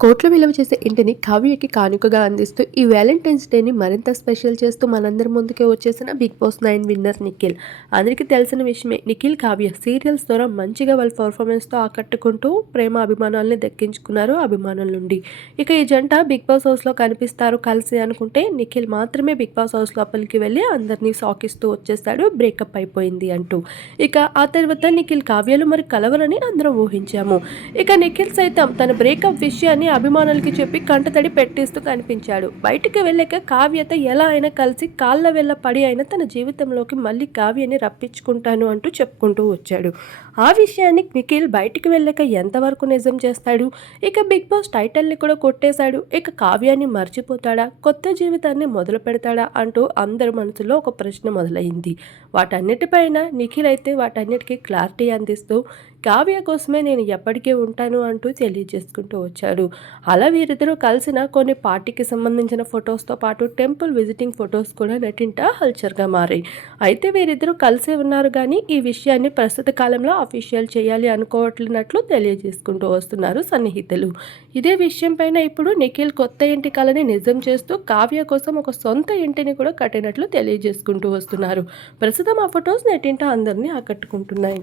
కోట్లు విలువ చేసే ఇంటిని కావ్యకి కానుకగా అందిస్తూ ఈ వ్యాలంటైన్స్ డేని మరింత స్పెషల్ చేస్తూ మనందరి ముందుకే వచ్చేసిన Bigg Boss nine winner Nikhil. అందరికీ తెలిసిన విషయమే నిఖిల్ కావ్య సీరియల్స్ ద్వారా మంచిగా వాళ్ళ పర్ఫార్మెన్స్తో ఆకట్టుకుంటూ ప్రేమ అభిమానాలని దక్కించుకున్నారు అభిమానుల నుండి. ఇక ఈ జంట బిగ్ బాస్ హౌస్లో కనిపిస్తారు కలిసి అనుకుంటే నిఖిల్ మాత్రమే బిగ్ బాస్ హౌస్ లోపలికి వెళ్ళి అందరినీ సాకిస్తూ వచ్చేస్తాడు బ్రేకప్ అయిపోయింది అంటూ. ఇక ఆ తర్వాత నిఖిల్ కావ్యలు మరి కలవరని అందరం ఊహించాము. ఇక నిఖిల్ సైతం తన బ్రేకప్ విషయాన్ని అభిమానులకి చెప్పి కంటతడి పెట్టిస్తూ కనిపించాడు. బయటికి వెళ్ళాక కావ్యత ఎలా అయినా కలిసి కాళ్ళ వెళ్ళ పడి అయినా తన జీవితంలోకి మళ్ళీ కావ్యని రప్పించుకుంటాను అంటూ చెప్పుకుంటూ వచ్చాడు. ఆ విషయాన్ని నిఖిల్ బయటికి వెళ్ళాక ఎంతవరకు నిజం చేస్తాడు? ఇక బిగ్ బాస్ టైటిల్ని కూడా కొట్టేశాడు. ఇక కావ్యాన్ని మర్చిపోతాడా? కొత్త జీవితాన్ని మొదలు పెడతాడా? అంటూ అందరి మనసులో ఒక ప్రశ్న మొదలైంది. వాటన్నిటిపైన నిఖిల్ అయితే వాటన్నిటికీ క్లారిటీ అందిస్తూ కావ్య కోసమే నేను ఎప్పటికీ ఉంటాను అంటూ తెలియజేసుకుంటూ వచ్చాడు. అలా వీరిద్దరూ కలిసిన కొన్ని పార్టీకి సంబంధించిన ఫొటోస్తో పాటు టెంపుల్ విజిటింగ్ ఫొటోస్ కూడా నెట్టింట హల్చర్గా మారాయి. అయితే వీరిద్దరూ కలిసే ఉన్నారు కానీ ఈ విషయాన్ని ప్రస్తుత కాలంలో అఫీషియల్ చేయాలి అనుకోవట్లేనట్లు తెలియజేసుకుంటూ వస్తున్నారు సన్నిహితులు. ఇదే విషయంపైన ఇప్పుడు నిఖిల్ కొత్త ఇంటి కలని నిజం చేస్తూ కావ్య కోసం ఒక సొంత ఇంటిని కూడా కట్టినట్లు తెలియజేసుకుంటూ వస్తున్నారు. ప్రస్తుతం ఆ ఫొటోస్ నెట్టింట అందరినీ ఆకట్టుకుంటున్నాయి.